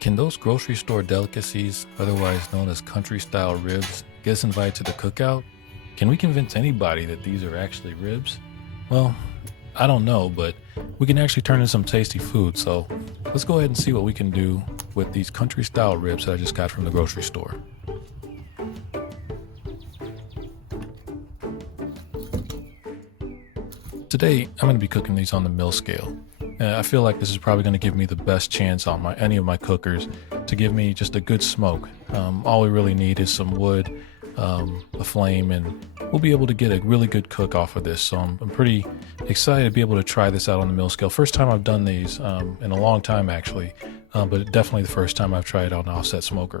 Can those grocery store delicacies, otherwise known as country style ribs, get us invited to the cookout? Can we convince anybody that these are actually ribs? Well, I don't know, but we can actually turn into some tasty food. So let's go ahead and see what we can do with these country style ribs that I just got from the grocery store. Today, I'm going to be cooking these on the mill scale. I feel like this is probably going to give me the best chance on any of my cookers to give me just a good smoke. All we really need is some wood, a flame, and we'll be able to get a really good cook off of this. So I'm pretty excited to be able to try this out on the mill scale. First time I've done these in a long time actually, but definitely the first time I've tried out an offset smoker.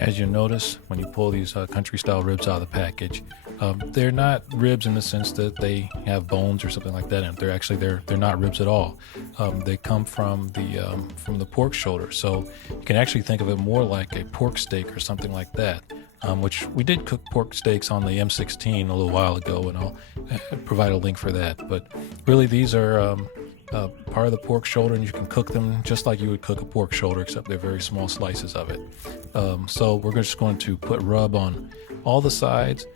As you notice, when you pull these country style ribs out of the package, they're not ribs in the sense that they have bones or something like that. And they're not ribs at all. They come from the pork shoulder, so you can actually think of it more like a pork steak or something like that. Which we did cook pork steaks on the M16 a little while ago, and I'll provide a link for that. But really, these are part of the pork shoulder, and you can cook them just like you would cook a pork shoulder, except they're very small slices of it. So we're just going to put rub on all the sides.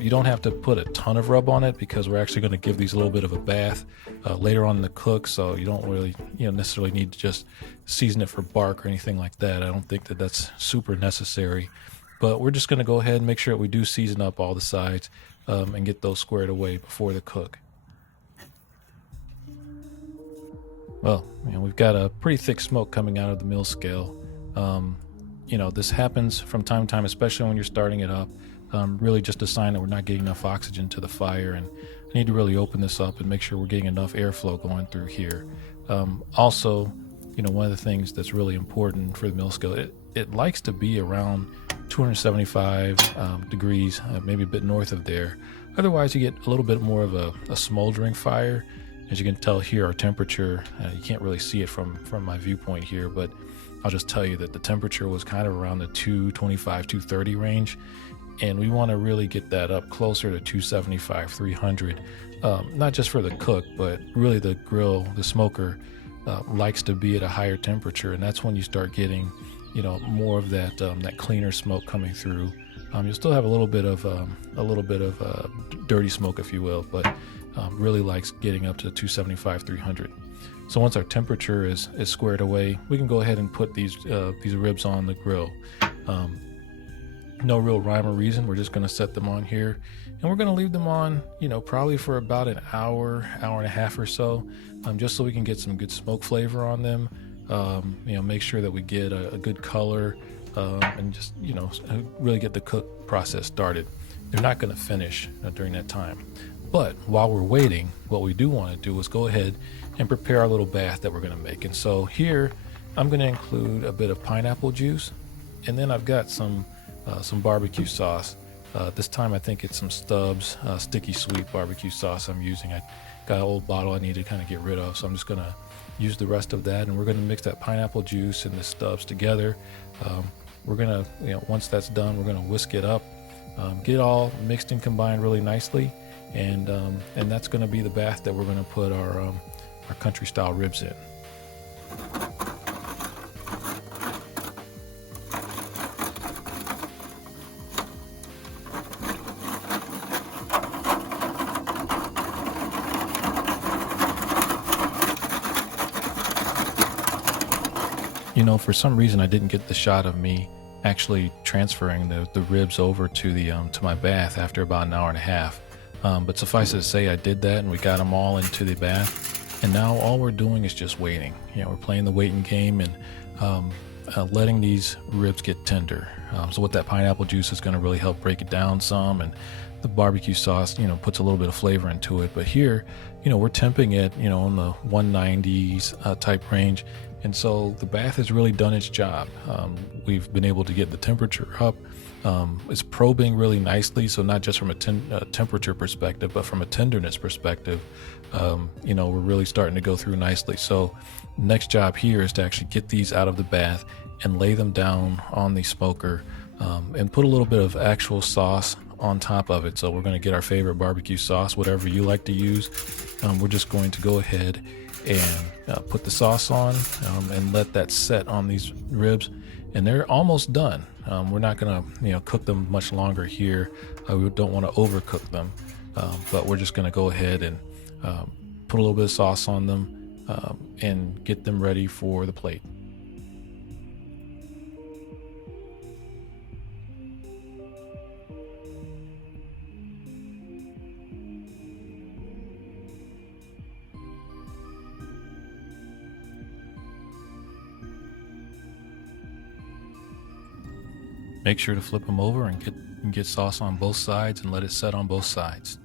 You don't have to put a ton of rub on it because we're actually going to give these a little bit of a bath later on in the cook, so you don't really necessarily need to just season it for bark or anything like that. I don't think that that's super necessary, but we're just going to go ahead and make sure that we do season up all the sides and get those squared away before the cook. Well, we've got a pretty thick smoke coming out of the mill scale. This happens from time to time, especially when you're starting it up. Really just a sign that we're not getting enough oxygen to the fire, and I need to really open this up and make sure we're getting enough airflow going through here. Also, one of the things that's really important for the mill scale, it likes to be around 275 degrees, maybe a bit north of there. Otherwise, you get a little bit more of a smoldering fire. As you can tell here, our temperature, you can't really see it from my viewpoint here, but I'll just tell you that the temperature was kind of around the 225, 230 range. And we want to really get that up closer to 275, 300, not just for the cook, but really the grill, the smoker likes to be at a higher temperature. And that's when you start getting, more of that cleaner smoke coming through. You'll still have a little bit of dirty smoke, if you will, but really likes getting up to 275, 300. So once our temperature is squared away, we can go ahead and put these ribs on the grill. No real rhyme or reason. We're just going to set them on here, and we're going to leave them on, probably for about an hour and a half or so, just so we can get some good smoke flavor on them. Make sure that we get a good color, and just, really get the cook process started. They're not going to finish during that time. But while we're waiting, what we do want to do is go ahead and prepare our little bath that we're going to make. And so here, I'm going to include a bit of pineapple juice, and then I've got some barbecue sauce. This time I think it's some Stubbs sticky sweet barbecue sauce I'm using. I got an old bottle I need to kind of get rid of, so I'm just going to use the rest of that, and we're going to mix that pineapple juice and the Stubbs together. We're going to, once that's done, we're going to whisk it up, get it all mixed and combined really nicely, and that's going to be the bath that we're going to put our country style ribs in. For some reason I didn't get the shot of me actually transferring the ribs over to my bath after about an hour and a half. But suffice it to say, I did that, and we got them all into the bath. And now all we're doing is just waiting. We're playing the waiting game and letting these ribs get tender. So what that pineapple juice is going to really help break it down some, and the barbecue sauce, puts a little bit of flavor into it. But here, we're temping it, in the 190s type range. And so the bath has really done its job. We've been able to get the temperature up. It's probing really nicely, so not just from a temperature perspective, but from a tenderness perspective, we're really starting to go through nicely. So next job here is to actually get these out of the bath and lay them down on the smoker, and put a little bit of actual sauce on top of it. So we're going to get our favorite barbecue sauce, whatever you like to use. We're just going to go ahead and put the sauce on and let that set on these ribs, and they're almost done. We're not going to cook them much longer here. We don't want to overcook them, but we're just going to go ahead and put a little bit of sauce on them and get them ready for the plate. Make sure to flip them over and get sauce on both sides and let it set on both sides.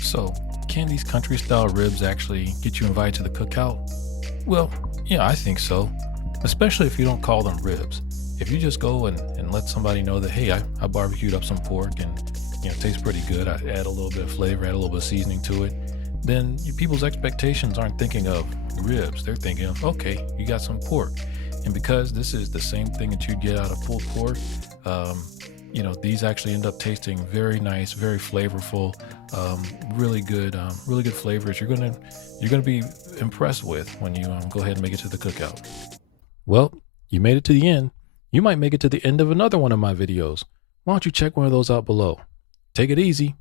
So, can these country style ribs actually get you invited to the cookout? Well, yeah, I think so. Especially if you don't call them ribs. If you just go and let somebody know that, hey, I barbecued up some pork and it tastes pretty good. I add a little bit of flavor, add a little bit of seasoning to it. Then people's expectations aren't thinking of ribs. They're thinking of, okay, you got some pork. And because this is the same thing that you'd get out of pulled pork, these actually end up tasting very nice, very flavorful, really good flavors. You're gonna be impressed with when you go ahead and make it to the cookout. Well, you made it to the end. You might make it to the end of another one of my videos. Why don't you check one of those out below? Take it easy.